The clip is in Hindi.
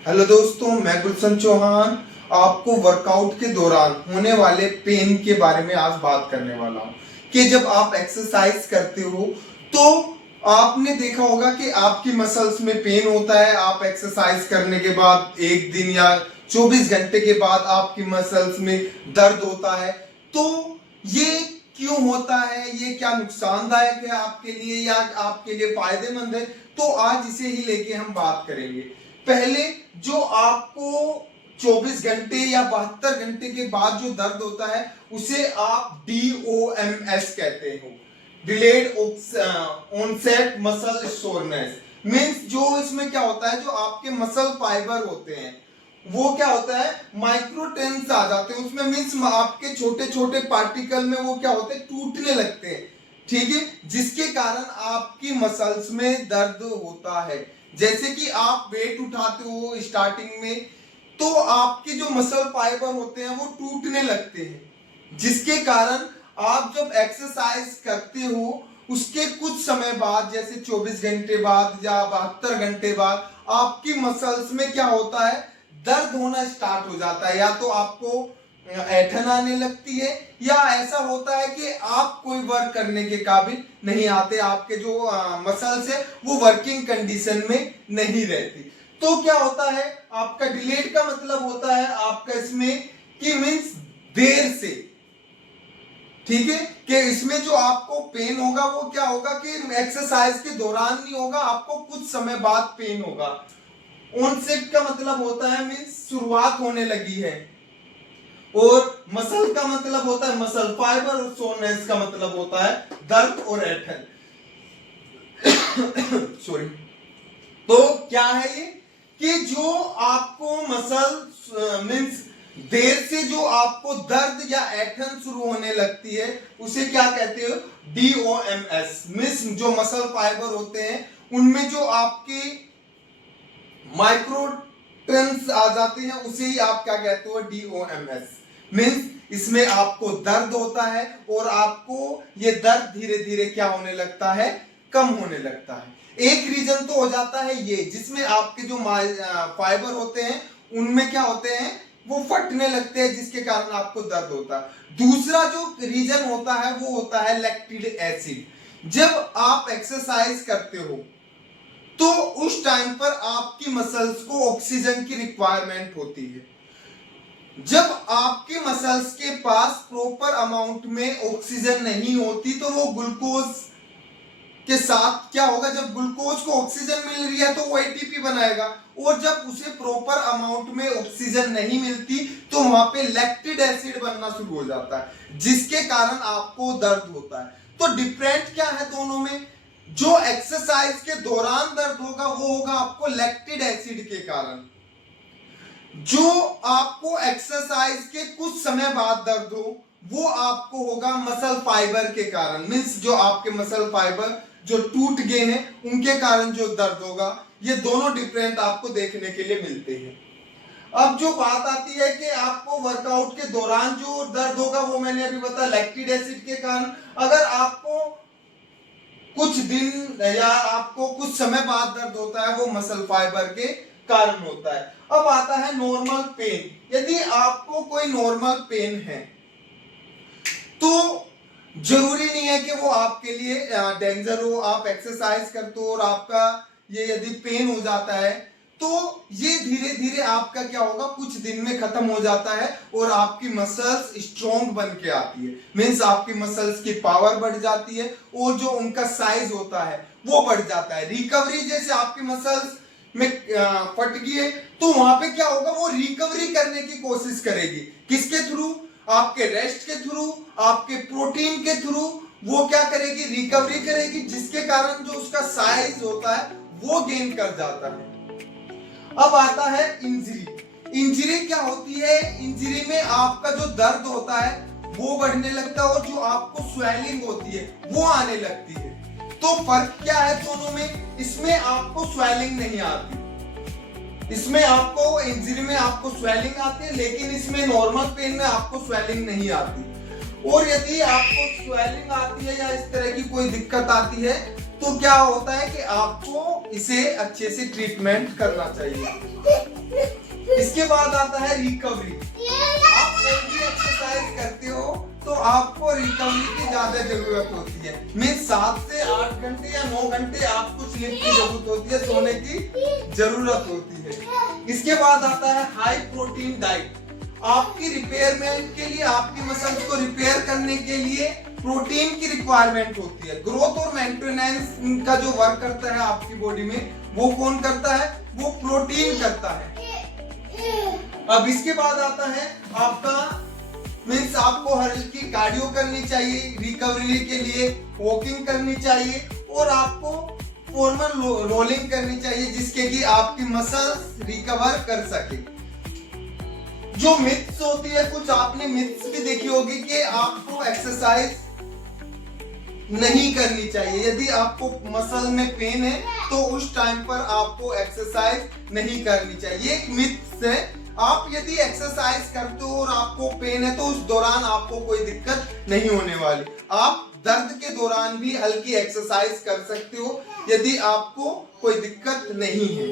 हेलो दोस्तों, मैं गुलशन चौहान आपको वर्कआउट के दौरान होने वाले पेन के बारे में आज बात करने वाला हूँ कि जब आप एक्सरसाइज करते हो तो आपने देखा होगा कि आपकी मसल्स में पेन होता है। आप एक्सरसाइज करने के बाद एक दिन या 24 घंटे के बाद आपकी मसल्स में दर्द होता है। तो ये क्यों होता है, ये क्या नुकसानदायक है आपके लिए या आपके लिए फायदेमंद है, तो आज इसे ही लेके हम बात करेंगे। पहले जो आपको 24 घंटे या 72 घंटे के बाद जो दर्द होता है उसे आप DOMS कहते हो, delayed onset muscle soreness. Means जो इसमें क्या होता है, जो आपके मसल फाइबर होते हैं वो क्या होता है, माइक्रोटेंस आ जाते हैं उसमें। मींस आपके छोटे छोटे पार्टिकल में वो क्या होते हैं, टूटने लगते हैं, ठीक है, जिसके कारण आपकी मसल्स में दर्द होता है। जैसे कि आप वेट उठाते हो स्टार्टिंग में तो आपके जो मसल फाइबर होते हैं वो टूटने लगते हैं, जिसके कारण आप जब एक्सरसाइज करते हो उसके कुछ समय बाद, जैसे 24 घंटे बाद या 72 घंटे बाद, आपकी मसल्स में क्या होता है, दर्द होना स्टार्ट हो जाता है। या तो आपको ऐंठन आने लगती है या ऐसा होता है कि आप कोई वर्क करने के काबिल नहीं आते, आपके जो मसल्स है वो वर्किंग कंडीशन में नहीं रहती। तो क्या होता है, आपका डिलेड का मतलब होता है आपका इसमें कि मींस देर से, ठीक है, कि इसमें जो आपको पेन होगा वो क्या होगा कि एक्सरसाइज के दौरान नहीं होगा, आपको कुछ समय बाद पेन होगा। ऑनसेट का मतलब होता है मींस शुरुआत होने लगी है, और मसल का मतलब होता है मसल फाइबर, और सोरनेस का मतलब होता है दर्द और ऐंठन। सॉरी। तो क्या है ये कि जो आपको मसल मींस देर से जो आपको दर्द या ऐंठन शुरू होने लगती है उसे क्या कहते हो, DOMS। मींस जो मसल फाइबर होते हैं उनमें जो आपके माइक्रोट्रंस आ जाते हैं उसे ही आप क्या कहते हो, DOMS। मींस इसमें आपको दर्द होता है और आपको ये दर्द धीरे धीरे क्या होने लगता है, कम होने लगता है। एक रीजन तो हो जाता है ये, जिसमें आपके जो फाइबर होते हैं उनमें क्या होते हैं, वो फटने लगते हैं, जिसके कारण आपको दर्द होता है। दूसरा जो रीजन होता है वो होता है लैक्टिक एसिड। जब आप एक्सरसाइज करते हो तो उस टाइम पर आपकी मसल्स को ऑक्सीजन की रिक्वायरमेंट होती है। जब आपके मसल्स के पास प्रॉपर अमाउंट में ऑक्सीजन नहीं होती तो वो ग्लूकोज के साथ क्या होगा, जब ग्लूकोज को ऑक्सीजन मिल रही है तो वो ATP बनाएगा, और जब उसे प्रॉपर अमाउंट में ऑक्सीजन नहीं मिलती तो वहां पे लैक्टिक एसिड बनना शुरू हो जाता है, जिसके कारण आपको दर्द होता है। तो डिफरेंट क्या है दोनों में, जो एक्सरसाइज के दौरान दर्द होगा वो होगा आपको लैक्टिक एसिड के कारण, जो आपको एक्सरसाइज के कुछ समय बाद दर्द हो वो आपको होगा मसल फाइबर के कारण। मींस जो आपके मसल फाइबर जो टूट गए हैं उनके कारण जो दर्द होगा, ये दोनों डिफरेंट आपको देखने के लिए मिलते हैं। अब जो बात आती है कि आपको वर्कआउट के दौरान जो दर्द होगा वो मैंने अभी बताया लैक्टिक एसिड के कारण। अगर आपको कुछ दिन या आपको कुछ समय बाद दर्द होता है वो मसल फाइबर के कारण होता है। अब आता है नॉर्मल पेन। यदि आपको कोई नॉर्मल पेन है तो जरूरी नहीं है कि वो आपके लिए डेंजर हो। आप एक्सरसाइज करते हो और आपका ये यदि पेन हो जाता है तो ये धीरे धीरे आपका क्या होगा, कुछ दिन में खत्म हो जाता है और आपकी मसल्स स्ट्रॉन्ग बन के आती है। मींस आपकी मसल्स की पावर बढ़ जाती है और जो उनका साइज होता है वो बढ़ जाता है। रिकवरी, जैसे आपकी मसल्स में फट गई है तो वहां पे क्या होगा, वो रिकवरी करने की कोशिश करेगी। किसके थ्रू, आपके रेस्ट के थ्रू, आपके प्रोटीन के थ्रू वो क्या करेगी, रिकवरी करेगी, जिसके कारण जो उसका साइज होता है वो गेन कर जाता है। अब आता है इंजरी। इंजरी क्या होती है, इंजरी में आपका जो दर्द होता है वो बढ़ने लगता है और जो आपको स्वेलिंग होती है वो आने लगती है। तो फर्क क्या है दोनों में, इसमें आपको स्वेलिंग नहीं आती, इसमें आपको इंजरी में आपको स्वेलिंग आती है, लेकिन इसमें नॉर्मल पेन में आपको स्वेलिंग नहीं आती। और यदि आपको स्वेलिंग आती है या इस तरह की कोई दिक्कत आती है तो क्या होता है कि आपको इसे अच्छे से ट्रीटमेंट करना चाहिए। इसके बाद आता है रिकवरी। आप कोई भी एक्सरसाइज करते हो तो आपको रिकवरी की ज्यादा जरूरत होती है। मैं 7 से 8 घंटे या 9 घंटे आपको स्लीप की जरूरत होती है, सोने की जरूरत होती है। इसके बाद आता है हाई प्रोटीन डाइट। आपकी रिपेयरमेंट के लिए, आपकी मसल्स को रिपेयर करने के लिए प्रोटीन की रिक्वायरमेंट होती है। ग्रोथ और मेंटेनेंस का जो वर्क करता है आपकी बॉडी में, वो कौन करता है? वो प्रोटीन करता है। अब इसके बाद आता है आपका मीन्स आपको हल्की कार्डियो करनी चाहिए रिकवरी के लिए, वॉकिंग करनी चाहिए और आपको फॉर्मल रोलिंग करनी चाहिए, जिसके कि आपकी मसल्स रिकवर कर सके। जो मिथ्स होती है, कुछ आपने मिथ्स भी देखी होगी कि आपको एक्सरसाइज नहीं करनी चाहिए। यदि आपको मसल में पेन है तो उस टाइम पर आपको एक्सरसाइज नहीं करनी चाहिए। ये एक मिथ्स है। आप यदि एक्सरसाइज करते हो और आपको पेन है तो उस दौरान आपको कोई दिक्कत नहीं होने वाली। आप दर्द के दौरान भी हल्की एक्सरसाइज कर सकते हो यदि आपको कोई दिक्कत नहीं है।